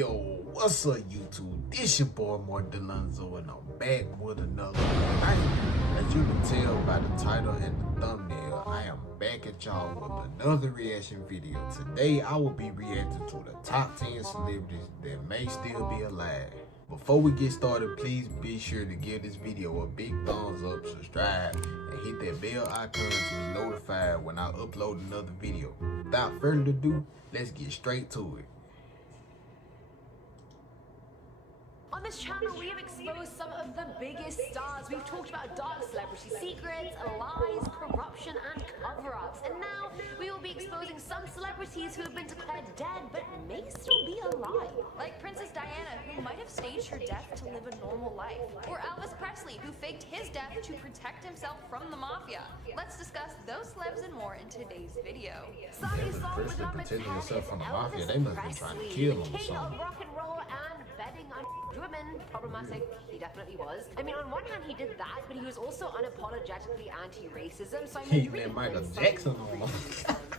Yo, what's up YouTube? This your boy Morrison, and I'm back with another bang. As you can tell by the title and the thumbnail, I am back at y'all with another reaction video. Today I will be reacting to the top 10 celebrities that may still be alive. Before we get started, please be sure to give this video a big thumbs up, subscribe, and hit that bell icon to be notified when I upload another video. Without further ado, let's get straight to it. On this channel, we have exposed some of the biggest stars. We've talked about dark celebrity secrets, lies, corruption, and cover-ups. And now, we will be exposing some celebrities who have been declared dead, but may still be alive. Like Princess Diana, who might have staged her death to live a normal life. Or Elvis Presley, who faked his death to protect himself from the mafia. Let's discuss those celebs and more in today's video. Starting us off with number 10 is Elvis Presley, the king of rock and roll and betting on women. Problematic, he definitely was. I mean, on one hand he did that, but he was also unapologetically anti-racism, so I mean, He let Michael Jackson on.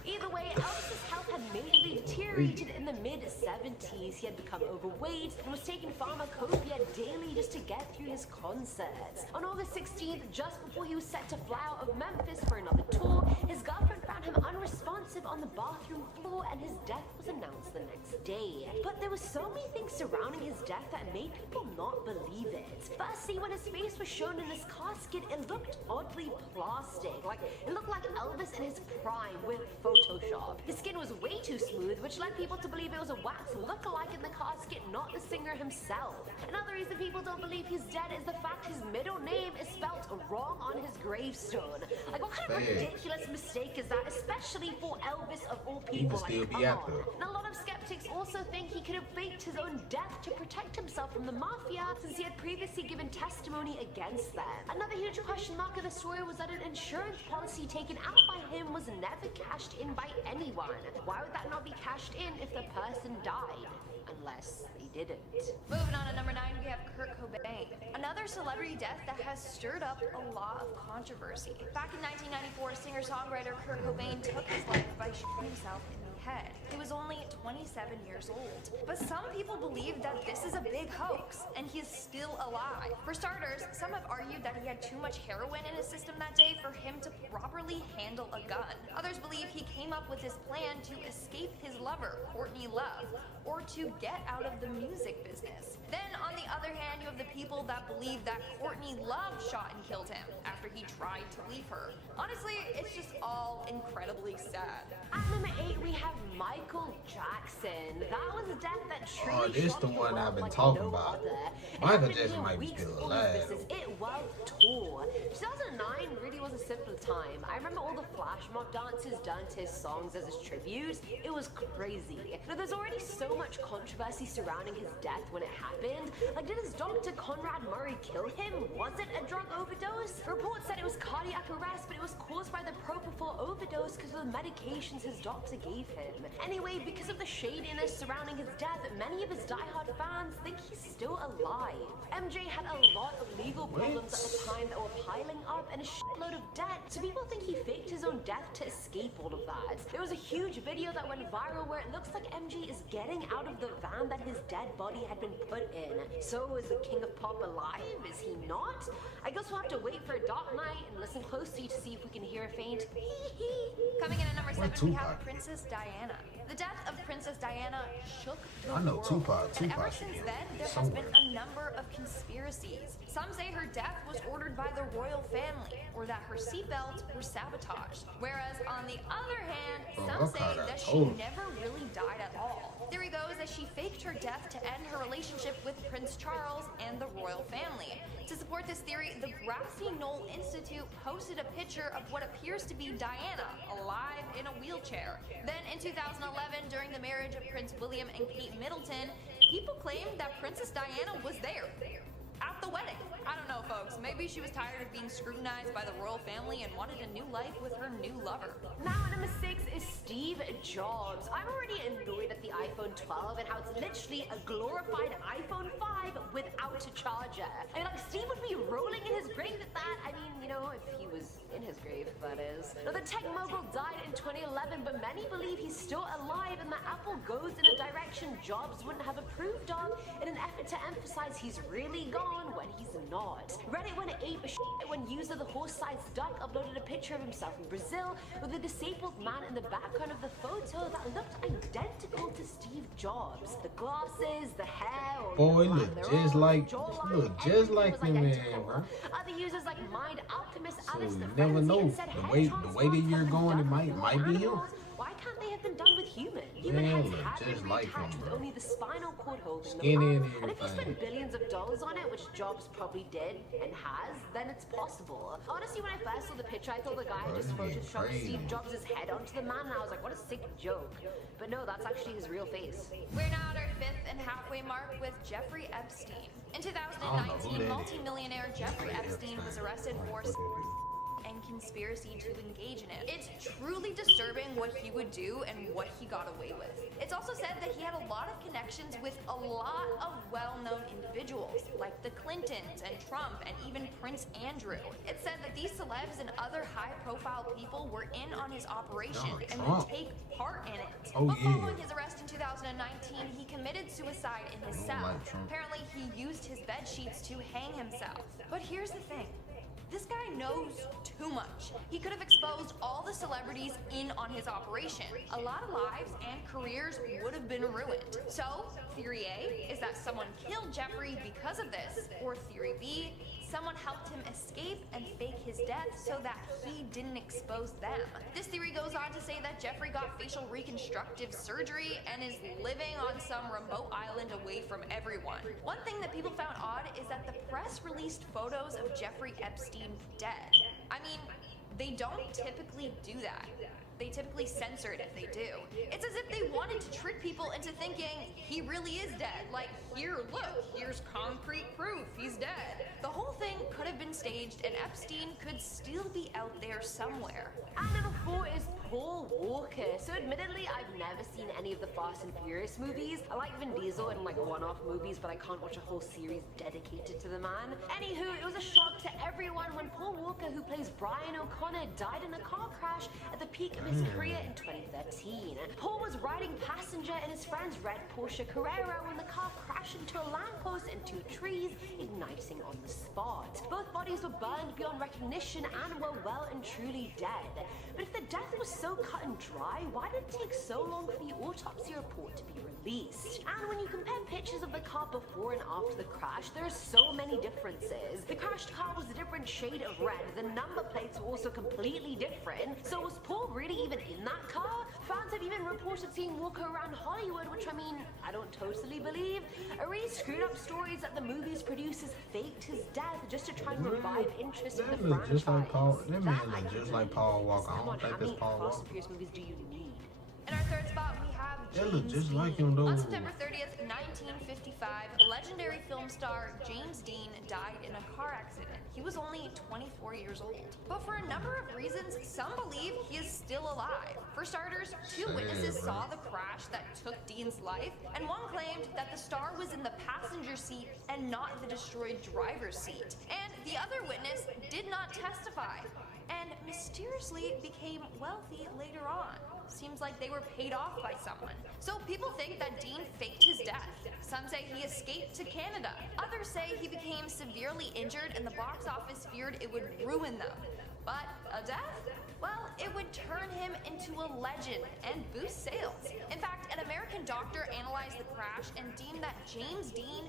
Either way, Elvis's health had majorly deteriorated in the mid-70s. He had become overweight and was taking pharmacopoeia daily just to get through his concerts. On August 16th, just before he was set to fly out of Memphis for another tour, his girlfriend found him unresponsive on the bathroom floor and his death was announced the next day. But there were so many things surrounding his death that made people not believe it. Firstly, when his face was shown in his casket, it looked oddly plastic. Like, it looked like Elvis in his prime with Photoshop. His skin was way too smooth, which led people to believe it was a wax look-alike in the casket, not the singer himself. Another reason people don't believe he's dead is the fact his middle name is spelt wrong on his gravestone. Like, what kind of ridiculous mistake is that, especially for Elvis of all people? He can still be out there. And a lot of skeptics also think he could have faked his own death to protect himself from the mafia, since he had previously given testimony against them. Another huge question mark of the story was that an insurance policy taken out by him was never cashed in by anyone. Why would that not be cashed in if the person died? Unless they didn't. Moving on to number 9, we have Kurt Cobain. Another celebrity death that has stirred up a lot of controversy. Back in 1994, singer-songwriter Kurt Cobain took his life by shooting himself in the head. He was only 27 years old. But some people believe that this is a big hoax, and he is still alive. For starters, some have argued that he had too much heroin in his system that day for him to properly handle a gun. Others believe he came up with this plan to escape his lover, Courtney Love, or to get out of the music business. Then, on the other hand, you have the people that believe that Courtney Love shot and killed him after he tried to leave her. Honestly, it's just all incredibly sad. At number 8, we have Michael Jackson. That was a death that truly this shocked the one I've been like talking no about. other. Michael It Jackson happened might be weeks still before alive. This It World Tour. 2009 really was a simple time. I remember all the flash mob dances done to his songs as his tribute. It was crazy. Now, there's already so much controversy surrounding his death when it happened. Like, did his doctor Conrad Murray kill him? Was it a drug overdose? Reports said it was cardiac arrest, but it was caused by the propofol overdose because of the medications his doctor gave him. Anyway, because of the shadiness surrounding his death, many of his diehard fans think he's still alive. MJ had a lot of legal problems at the time that were piling up and a shitload of debt, so people think he faked his own death to escape all of that. There was a huge video that went viral where it looks like MJ is getting out of the van that his dead body had been put in. So is the king of pop alive? Is he not? I guess we'll have to wait for a dark night and listen closely to see if we can hear a faint Coming in at number 7, we have Princess Diana. The death of Princess Diana shook the world. Tupac. And ever since then, there has been a number of conspiracies. Some say her death was ordered by the royal family, or that her seatbelts were sabotaged. Whereas on the other hand, some say that she never really died at all. Theory goes that she faked her death to end her relationship with Prince Charles and the royal family. To support this theory, the Grassy Knoll Institute posted a picture of what appears to be Diana, alive in a wheelchair. Then in 2011, during the marriage of Prince William and Kate Middleton, people claimed that Princess Diana was there at the wedding. I don't know, folks. Maybe she was tired of being scrutinized by the royal family and wanted a new life with her new lover. Now, number 6 is Steve Jobs. I'm already annoyed at the iPhone 12 and how it's literally a glorified iPhone 5 without a charger. I mean, like, Steve would be rolling in his grave at that. I mean, you know, if he was in in his grave, that is. Now, the tech mogul died in 2011, but many believe he's still alive and that Apple goes in a direction Jobs wouldn't have approved of in an effort to emphasize he's really gone when he's not. Reddit went ape shit when user the horse-sized duck uploaded a picture of himself in Brazil with a disabled man in the background of the photo that looked identical to Steve Jobs. The glasses, the hair, or boy, the look lack just thereof, like, jawline, look just everything like was the man, identical. bro. Other users like Mind Alchemist, So Alice you the never Frenzy, know. and said The hair way transplants you're have been going, done it with might real be him. animals. Why can't they have been done with human? Human Man, heads look have been just like him, reattached with bro. only the spinal cord holding Skinny them and up. And if you everything. spend billions of dollars on it, which Jobs probably did and has, then it's possible. Honestly, when I first saw the picture, I thought the guy had Bro, just this is photoshopped crazy. Steve Jobs' head onto the man, and I was like, what a sick joke. But no, that's actually his real face. We're now at our 5th and halfway mark with Jeffrey Epstein. In I don't know who 2019, that is. multimillionaire Jeffrey Epstein was arrested for Epstein. and conspiracy to engage in it. It's truly disturbing what he would do and what he got away with. It's also said that he had a lot of connections with a lot of well-known individuals, like the Clintons and Trump and even Prince Andrew. It's said that these celebs and other high-profile people were in on his operation Donald and Trump. would take part in it. Oh, But yeah. following his arrest in 2019, he committed suicide in his I don't cell. like Trump. Apparently, he used his bed sheets to hang himself. But here's the thing. This guy knows too much. He could have exposed all the celebrities in on his operation. A lot of lives and careers would have been ruined. So, theory A is that someone killed Jeffrey because of this, or theory B, someone helped him escape and fake his death so that he didn't expose them. This theory goes on to say that Jeffrey got facial reconstructive surgery and is living on some remote island away from everyone. One thing that people found odd is that the press released photos of Jeffrey Epstein dead. I mean, they don't typically do that. They typically censor it if they do. It's as if they wanted to trick people into thinking he really is dead. Like, here, look, here's concrete proof he's dead. The whole thing could have been staged and Epstein could still be out there somewhere. And number 4 is Paul Walker. So admittedly, I've never seen any of the Fast and Furious movies. I like Vin Diesel in like one-off movies, but I can't watch a whole series dedicated to the man. Anywho, it was a shock to everyone when Paul Walker, who plays Brian O'Connor, died in a car crash at the peak of his career in 2013. Paul was riding passenger in his friend's red Porsche Carrera when the car crashed into a lamppost and 2 trees, igniting on the spot. Both bodies were burned beyond recognition and were well and truly dead. But if the death was so cut and dry, why did it take so long for the autopsy report to be released? And when you compare pictures of the car before and after the crash, there are so many differences. The crashed car was a different shade of red. The number plates were also completely different. So was Paul really even in that car? Fans have even reported seeing Walker around Hollywood, which I mean, I don't totally believe. A really screwed up story is that the movie's producers faked his death just to try and revive interest in That the look franchise. just like Paul. That man I look can just like believe. Paul Walker. I Come on, don't think how that's many Paul Fast Walker. and Furious movies do you need? In our third spot, we have That look James just Dean. like him, though. On September 30th, 1955, legendary film star James Dean died in a car accident. He was only 24 years old. But for a number of reasons, some believe he is still alive. For starters, 2 witnesses bro. saw the crash that took Dean's life, and one claimed that the star was in the passenger seat and not the destroyed driver's seat. And the other witness did not testify, and mysteriously became wealthy later on. Seems like they were paid off by someone. So people think that Dean faked his death. Some say he escaped to Canada. Others say he became severely injured and the box office feared it would ruin them. But a death? Well, it would turn him into a legend and boost sales. In fact, an American doctor analyzed the crash and deemed that James Dean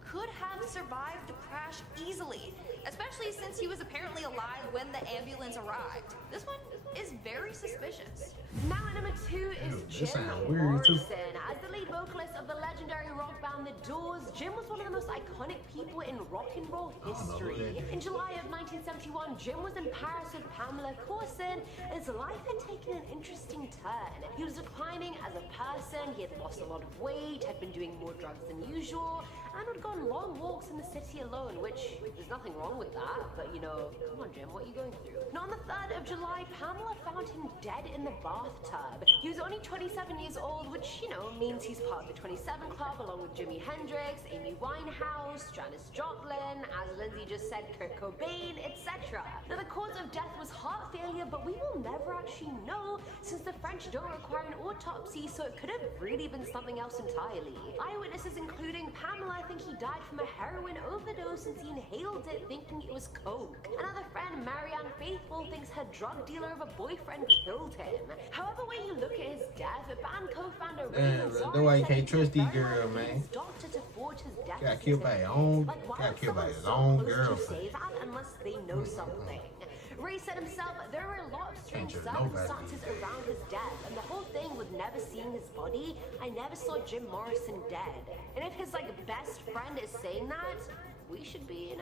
could have survived the crash easily, especially since he was apparently alive when the ambulance arrived. This one is very suspicious. Now at number 2 is This Jim sound weird, too. Morrison. As the lead vocalist of the legendary rock band The Doors, Jim was one of the most iconic people in rock and roll I don't know who history. that is. In July of 1971, Jim was in Paris with Pamela Corson, and his life had taken an interesting turn. He was declining as a person, he had lost a lot of weight, had been doing more drugs than usual, and had gone long walks in the city alone, which there's nothing wrong with that, but you know, come on Jim, what are you going through? Now on the 3rd of July, Pamela found him dead in the bathtub. He was only 27 years old, which, you know, means he's part of the 27 Club along with Jimmy Jimi Hendrix, Amy Winehouse, Janis Joplin, as Lindsay just said, Kurt Cobain, etc. Now the cause of death was heart failure, but we will never actually know since the French don't require an autopsy, so it could have really been something else entirely. Eyewitnesses including Pamela think he died from a heroin overdose since he inhaled it thinking it was coke. Another friend, Marianne Faithful, thinks her drug dealer of a boyfriend killed him. However, when you look at his death, band co-founder That's why you can't trust these girls, man. doctor to forge his death Got killed by his own, got killed by his own girlfriend. Say that unless they know something. Ray said himself, there were a lot of strange Can't trust nobody. circumstances around his death, and the whole thing with never seeing his body, I never saw Jim Morrison dead. And if his best friend is saying that, we should be,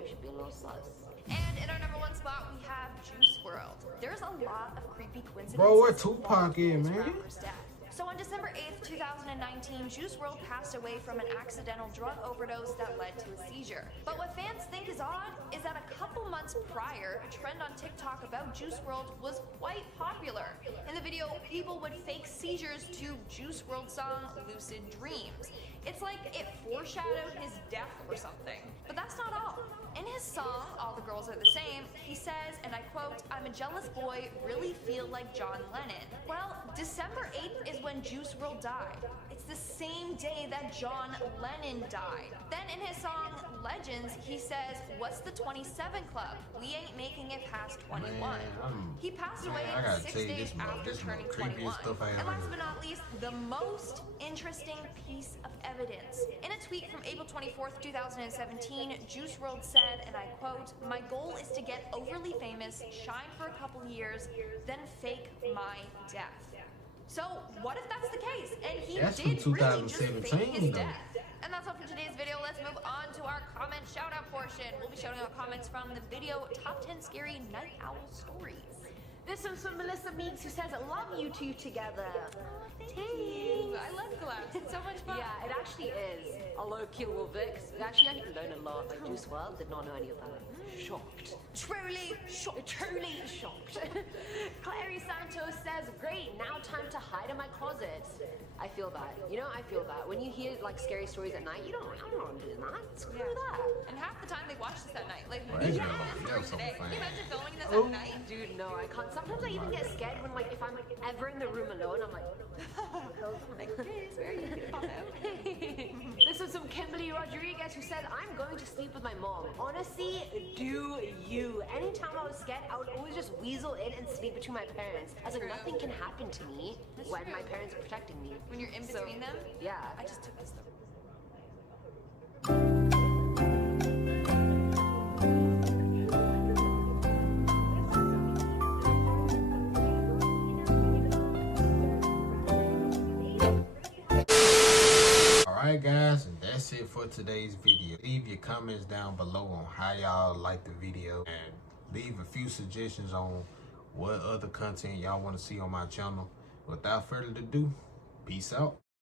we should be a little sus. And in our #1 spot, we have Juice WRLD. There's a lot of creepy coincidences. Bro, where Tupac is, man? rapper's death. So on December 8th, 2019, Juice WRLD passed away from an accidental drug overdose that led to a seizure. But what fans think is odd is that a couple months prior, a trend on TikTok about Juice WRLD was quite popular. In the video, people would fake seizures to Juice WRLD's song Lucid Dreams. It's like it foreshadowed his death or something. But that's not all. In his song, All the Girls Are the Same, he says, and I quote, "I'm a jealous boy, really feel like John Lennon." Well, December 8th is when Juice WRLD died. It's the same day that John Lennon died. Then in his song Legends, he says, "What's the 27 Club? We ain't making it past 21." He passed away I gotta 6 tell you, days after this turning creepiest 21. stuff I And ever last heard. but not least, the most interesting piece of evidence. In a tweet from April 24th, 2017, Juice WRLD said, and I quote, "My goal is to get overly famous, shine for a couple years, then fake my death." So what if that's the case? And he That's did from really just fake 2017 his though. death. And that's all for today's video. Let's move on to our comment shout out portion. We'll be shouting out comments from the video Top 10 Scary Night Owl Stories. This one's from Melissa Meeks, who says, "Love you two together." Thank you. I love collabs. It's so much fun. Yeah, it actually is. A low-key little Vix. Actually, I can learn a lot. Like Juice WRLD did not know any of that. Shocked. Truly shocked. Truly shocked. Clary Santos says, "Great, now time to hide in my closet." I feel that. I feel that. When you hear scary stories at night, I don't want to do that. Screw that. And half the time they watch this at night. Like, Right. we Yeah. have this during Yeah, the day. so Can you imagine filming this Oh. at night? Dude, no, I can't. Sometimes I even get scared when, if I'm ever in the room alone, I'm like, Please, where are you gonna pop out? This is from Kimberly Rodriguez, who said, "I'm going to sleep with my mom. Honestly, do you. Anytime I was scared, I would always just weasel in and sleep between my parents. I was like, True. nothing can happen to me That's when true. my parents are protecting me." When you're in So, between them? Yeah. I just took this. Alright guys, and that's it for today's video. Leave your comments down below on how y'all like the video, and leave a few suggestions on what other content y'all want to see on my channel. Without further ado, peace out.